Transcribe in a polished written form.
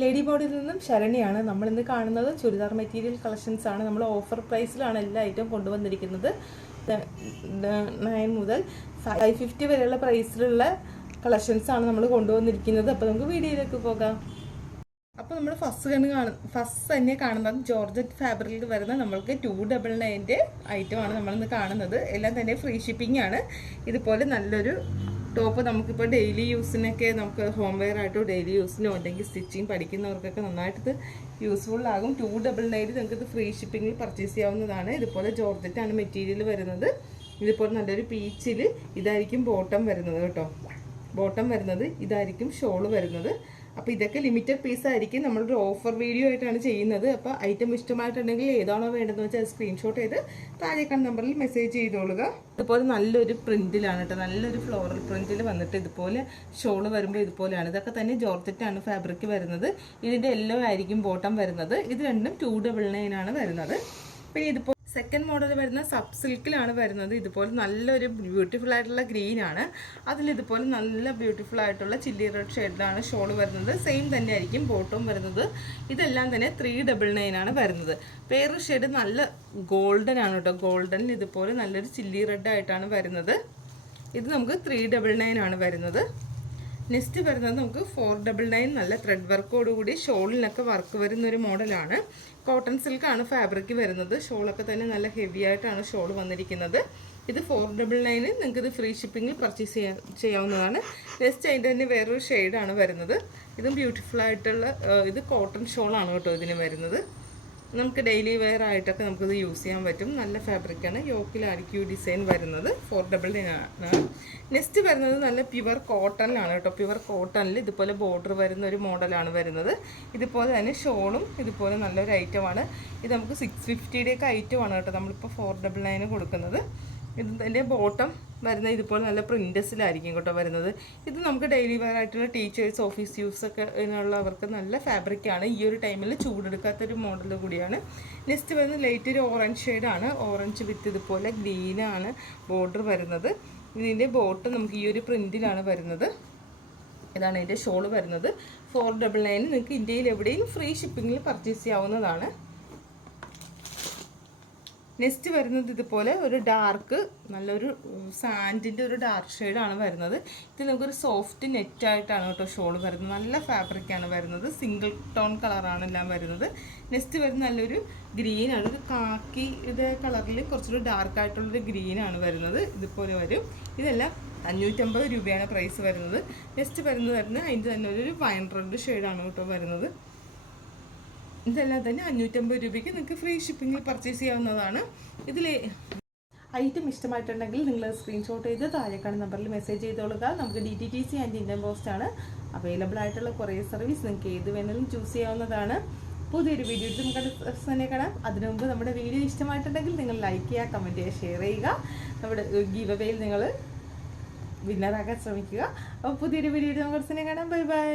Lady ബോർഡിൽ നിന്നും ശരണ്യാണ്. നമ്മളിന്ന് കാണുന്നത് ചുരിദാർ മെറ്റീരിയൽ കളക്ഷൻസ് ആണ്. നമ്മൾ ഓഫർ പ്രൈസിലാണ് എല്ലാ ഐറ്റം കൊണ്ടുവന്നിരിക്കുന്നത്. 9 മുതൽ 550 വരെയുള്ള പ്രൈസിലുള്ള കളക്ഷൻസ് ആണ് നമ്മൾ കൊണ്ടുവന്നിരിക്കുന്നത്. അപ്പോൾ നമുക്ക് വീഡിയോയിലേക്ക് പോകാം. അപ്പോൾ നമ്മൾ ഫസ്റ്റ് തന്നെ കാണുന്നത് ജോർജറ്റ് ഫാബ്രിക്കിൽ വരുന്ന നമ്മൾക്ക് 299 ഐറ്റമാണ് നമ്മളിന്ന് കാണുന്നത്. എല്ലാം തന്നെ ഫ്രീ ഷിപ്പിംഗ് ആണ്. ഇതുപോലെ നല്ലൊരു ടോപ്പ് നമുക്കിപ്പോൾ ഡെയിലി യൂസിനൊക്കെ നമുക്ക് ഹോം വെയർ ആയിട്ടോ ഡെയിലി യൂസിനോ അല്ലെങ്കിൽ സ്റ്റിച്ചിങ് പഠിക്കുന്നവർക്കൊക്കെ നന്നായിട്ട് യൂസ്ഫുൾ ആകും. 299 നമുക്കിത് ഫ്രീ ഷിപ്പിങ്ങിൽ പർച്ചേസ് ചെയ്യാവുന്നതാണ്. ഇതുപോലെ ജോർജറ്റാണ് മെറ്റീരിയൽ വരുന്നത്. ഇതുപോലെ നല്ലൊരു പീച്ചിൽ ഇതായിരിക്കും ബോട്ടം വരുന്നത് കേട്ടോ. ബോട്ടം വരുന്നത് ഇതായിരിക്കും ഷോള് വരുന്നത്. അപ്പോൾ ഇതൊക്കെ ലിമിറ്റഡ് പീസ് ആയിരിക്കും. നമ്മളൊരു ഓഫർ വീഡിയോ ആയിട്ടാണ് ചെയ്യുന്നത്. അപ്പോൾ ഐറ്റം ഇഷ്ടമായിട്ടുണ്ടെങ്കിൽ ഏതാണോ വേണ്ടതെന്ന് വെച്ചാൽ സ്ക്രീൻഷോട്ട് ചെയ്ത് താഴേക്കാണ് നമ്പറിൽ മെസ്സേജ് ചെയ്തോളുക. ഇതുപോലെ നല്ലൊരു പ്രിന്റിലാണ് കേട്ടോ. നല്ലൊരു ഫ്ലോറൽ പ്രിന്റിൽ വന്നിട്ട് ഇതുപോലെ ഷോള് വരുമ്പോൾ ഇതുപോലെയാണ്. ഇതൊക്കെ തന്നെ ജോർജറ്റാണ് ഫാബ്രിക് വരുന്നത്. ഇതിൻ്റെ യെല്ലോ ആയിരിക്കും ബോട്ടം വരുന്നത്. ഇത് രണ്ടും 299 ആണ് വരുന്നത്. പിന്നെ ഇതുപോലെ സെക്കൻഡ് മോഡൽ വരുന്ന സബ് സിൽക്കിലാണ് വരുന്നത്. ഇതുപോലെ നല്ലൊരു ബ്യൂട്ടിഫുൾ ആയിട്ടുള്ള ഗ്രീൻ ആണ്. അതിലിതുപോലെ നല്ല ബ്യൂട്ടിഫുൾ ആയിട്ടുള്ള ചില്ലി റെഡ് ഷെയ്ഡിലാണ് ഷോൾ വരുന്നത്. സെയിം തന്നെ ആയിരിക്കും ബോട്ടവും വരുന്നത്. ഇതെല്ലാം തന്നെ 399 ആണ് വരുന്നത്. വേറൊരു ഷെയ്ഡ് നല്ല ഗോൾഡൻ ആണ് കേട്ടോ. ഗോൾഡനിൽ ഇതുപോലെ നല്ലൊരു ചില്ലി റെഡ് ആയിട്ടാണ് വരുന്നത്. ഇത് നമുക്ക് 399 ആണ് വരുന്നത്. നെക്സ്റ്റ് വരുന്നത് നമുക്ക് 499 നല്ല ത്രെഡ് വർക്കോടുകൂടി ഷോളിനൊക്കെ വർക്ക് വരുന്നൊരു മോഡലാണ്. കോട്ടൺ സിൽക്കാണ് ഫാബ്രിക് വരുന്നത്. ഷോളൊക്കെ തന്നെ നല്ല ഹെവി ആയിട്ടാണ് ഷോൾ വന്നിരിക്കുന്നത്. ഇത് 499 നിങ്ങൾക്കിത് ഫ്രീ ഷിപ്പിങ്ങിൽ പർച്ചേസ് ചെയ്യാവുന്നതാണ്. നെക്സ്റ്റ് അതിൻ്റെ തന്നെ വേറൊരു ഷെയ്ഡാണ് വരുന്നത്. ഇതും ബ്യൂട്ടിഫുൾ ആയിട്ടുള്ള ഇത് കോട്ടൺ ഷോളാണ് കേട്ടോ ഇതിന് വരുന്നത്. നമുക്ക് ഡെയിലി വെയർ ആയിട്ടൊക്കെ നമുക്കിത് യൂസ് ചെയ്യാൻ പറ്റും. നല്ല ഫാബ്രിക്കാണ്. യോക്കിലായിരിക്കും ഡിസൈൻ വരുന്നത്. 499 ആണ്. നെക്സ്റ്റ് വരുന്നത് നല്ല പ്യുവർ കോട്ടണിലാണ് കേട്ടോ. പ്യുവർ കോട്ടണിൽ ഇതുപോലെ ബോർഡർ വരുന്ന ഒരു മോഡലാണ് വരുന്നത്. ഇതുപോലെ തന്നെ ഷോളും ഇതുപോലെ നല്ലൊരു ഐറ്റമാണ്. ഇത് നമുക്ക് 650യുടെയൊക്കെ ഐറ്റമാണ് കേട്ടോ നമ്മളിപ്പോൾ 499 കൊടുക്കുന്നത്. ഇതിൻ്റെ ബോട്ടം വരുന്ന ഇതുപോലെ നല്ല പ്രിൻറ്റസിലായിരിക്കും കേട്ടോ വരുന്നത്. ഇത് നമുക്ക് ഡെയിലി വെയർ ആയിട്ടുള്ള ടീച്ചേഴ്സ് ഓഫീസ് യൂസൊക്കെ ഉള്ളവർക്ക് നല്ല ഫാബ്രിക്കാണ്. ഈ ഒരു ടൈമിൽ ചൂടെടുക്കാത്തൊരു മോഡൽ കൂടിയാണ്. നെക്സ്റ്റ് വരുന്നത് ലൈറ്റ് ഒരു ഓറഞ്ച് ഷെയ്ഡാണ്. ഓറഞ്ച് വിത്ത് ഇതുപോലെ ഗ്രീനാണ് ബോർഡർ വരുന്നത്. ഇതിൻ്റെ ബോട്ട് നമുക്ക് ഈ ഒരു പ്രിൻറ്റിലാണ് വരുന്നത്. ഇതാണ് ഇതിൻ്റെ ഷോൾ വരുന്നത്. 499 നിങ്ങൾക്ക് ഇന്ത്യയിൽ എവിടെയും ഫ്രീ ഷിപ്പിങ്ങിൽ പർച്ചേസ് ചെയ്യാവുന്നതാണ്. നെക്സ്റ്റ് വരുന്നത് ഇതുപോലെ ഒരു ഡാർക്ക് നല്ലൊരു സാൻഡിൻ്റെ ഒരു ഡാർക്ക് ഷെയ്ഡാണ് വരുന്നത്. ഇത് നമുക്കൊരു സോഫ്റ്റ് നെറ്റായിട്ടാണ് കേട്ടോ ഷോൾ വരുന്നത്. നല്ല ഫാബ്രിക്കാണ് വരുന്നത്. സിംഗിൾ ടോൺ കളറാണ് എല്ലാം വരുന്നത്. നെക്സ്റ്റ് വരുന്നത് നല്ലൊരു ഗ്രീനാണ്. ഒരു കാക്കി ഇതേ കളറിൽ കുറച്ചൊരു ഡാർക്കായിട്ടുള്ളൊരു ഗ്രീനാണ് വരുന്നത്. ഇതുപോലെ വരും. ഇതെല്ലാം 550 രൂപയാണ് പ്രൈസ് വരുന്നത്. നെക്സ്റ്റ് വരുന്നത് അതിൻ്റെ തന്നെ ഒരു വൈൻ റെഡ് ഷെയ്ഡാണ് കേട്ടോ വരുന്നത്. ഇതെല്ലാം തന്നെ 550 രൂപയ്ക്ക് നിങ്ങൾക്ക് ഫ്രീ ഷിപ്പിങ്ങിൽ പർച്ചേസ് ചെയ്യാവുന്നതാണ്. ഇതിൽ ഐറ്റം ഇഷ്ടമായിട്ടുണ്ടെങ്കിൽ നിങ്ങൾ സ്ക്രീൻഷോട്ട് ചെയ്ത് താഴേക്കാണ് നമ്പറിൽ മെസ്സേജ് ചെയ്തോളുക. നമുക്ക് DTTC ആൻഡ് ഇന്ത്യൻ പോസ്റ്റ് ആണ് അവൈലബിൾ ആയിട്ടുള്ള കൊറിയർ സർവീസ്. നിങ്ങൾക്ക് ഏത് വേണമെങ്കിലും ചൂസ് ചെയ്യാവുന്നതാണ്. പുതിയൊരു വീഡിയോ നമുക്ക് തന്നെ കാണാം. അതിനു മുമ്പ് നമ്മുടെ വീഡിയോ ഇഷ്ടമായിട്ടുണ്ടെങ്കിൽ നിങ്ങൾ ലൈക്ക് ചെയ്യുക, കമൻറ്റ് ചെയ്യുക, ഷെയർ ചെയ്യുക. നമ്മുടെ ഗീവ് അവേയിൽ നിങ്ങൾ വിന്നറാക്കാൻ ശ്രമിക്കുക. അപ്പോൾ പുതിയൊരു വീഡിയോ നമുക്ക് തന്നെ കാണാം. Bye bye.